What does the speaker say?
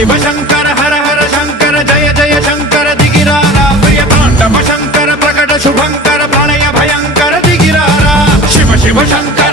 शिव शंकर हर हर शंकर जय जय शंकर दिगिरारा प्रिय तांडव शंकर प्रकट शुभंकर प्रलय भयंकर दिगिरारा शिव शिव शंकर